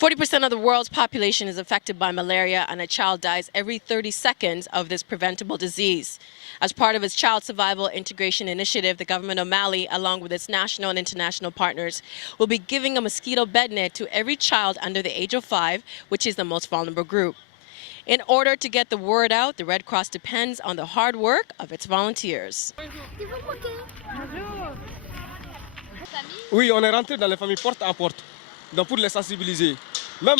40% of the world's population is affected by malaria, and a child dies every 30 seconds of this preventable disease. As part of its Child Survival Integration Initiative, the government of Mali, along with its national and international partners, will be giving a mosquito bed net to every child under the age of 5, which is the most vulnerable group. In order to get the word out, the Red Cross depends on the hard work of its volunteers. Oui, on est rentré dans les familles porte à porte, donc pour les sensibiliser. Même,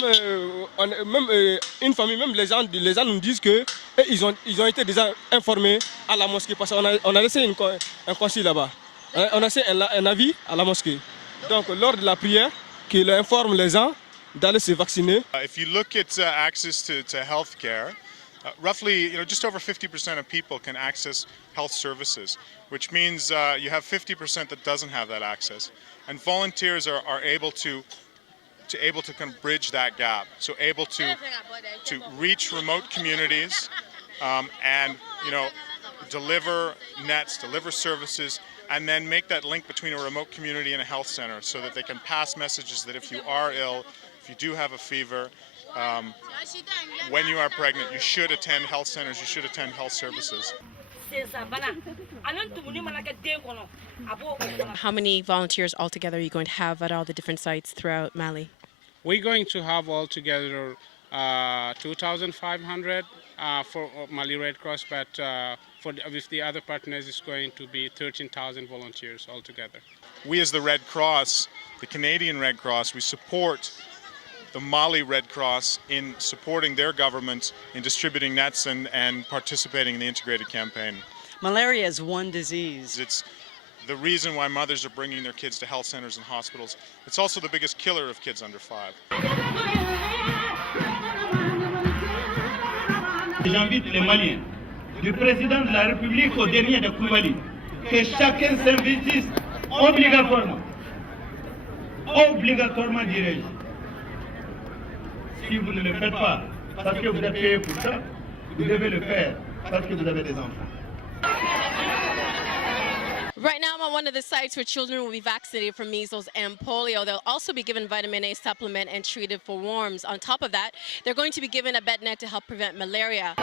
une famille, même les gens nous disent que ils ont été déjà informés à la mosquée parce qu'on a laissé un consigne là-bas. On a laissé un avis à la mosquée. Donc lors de la prière, qu'il informe les gens d'aller se vacciner. If you look at access to health care, roughly, just over 50% of people can access health services, which means you have 50% that doesn't have that access. And volunteers are able to kind of bridge that gap, so able to reach remote communities and deliver nets, deliver services, and then make that link between a remote community and a health center, so that they can pass messages that if you are ill, if you do have a fever, when you are pregnant, you should attend health centers, you should attend health services. How many volunteers altogether are you going to have at all the different sites throughout Mali? We're going to have altogether 2,500 for Mali Red Cross, but with the other partners, it's going to be 13,000 volunteers altogether. We as the Red Cross, the Canadian Red Cross, we support the Mali Red Cross in supporting their government in distributing nets and participating in the integrated campaign. Malaria is one disease. It's the reason why mothers are bringing their kids to health centers and hospitals. It's also the biggest killer of kids under 5. J'invite les Maliens, du président de la République au dernier de Koulibaly, que chacun s'investisse obligatoirement. Obligatoirement, dirais-je. Si vous ne le faites pas, parce que vous êtes payé pour ça, vous devez le faire parce que vous avez des enfants. Right now, I'm on one of the sites where children will be vaccinated for measles and polio. They'll also be given vitamin A supplement and treated for worms. On top of that, they're going to be given a bed net to help prevent malaria.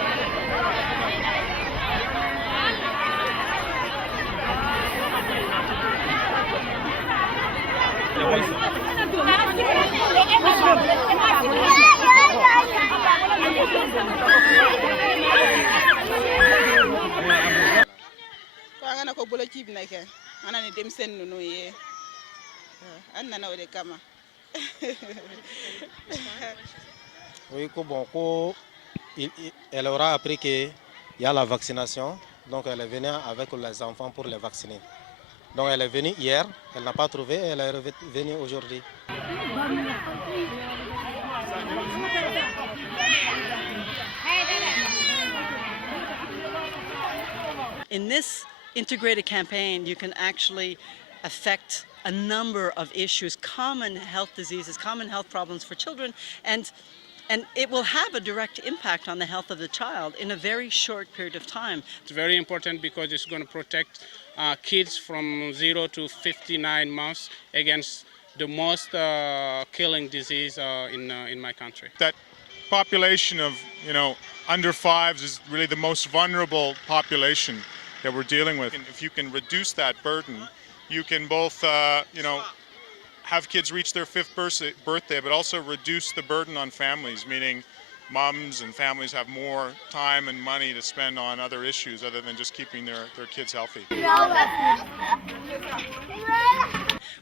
Oui, bon, elle aura appris qu'il y a la vaccination, donc elle est venue avec les enfants pour les vacciner. Donc elle est venue hier, elle n'a pas trouvé, elle est revenue aujourd'hui. In this integrated campaign, you can actually affect a number of issues, common health diseases, common health problems for children, and it will have a direct impact on the health of the child in a very short period of time. It's very important because it's going to protect kids from 0 to 59 months against the most killing disease in my country. That population of under 5s is really the most vulnerable population that we're dealing with. And if you can reduce that burden, you can both have kids reach their 5th birthday, but also reduce the burden on families, meaning moms and families have more time and money to spend on other issues other than just keeping their kids healthy.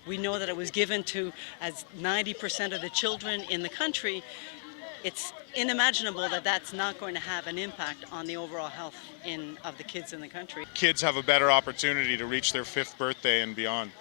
We know that it was given to as 90% of the children in the country. It's unimaginable that that's not going to have an impact on the overall health of the kids in the country. Kids have a better opportunity to reach their 5th birthday and beyond.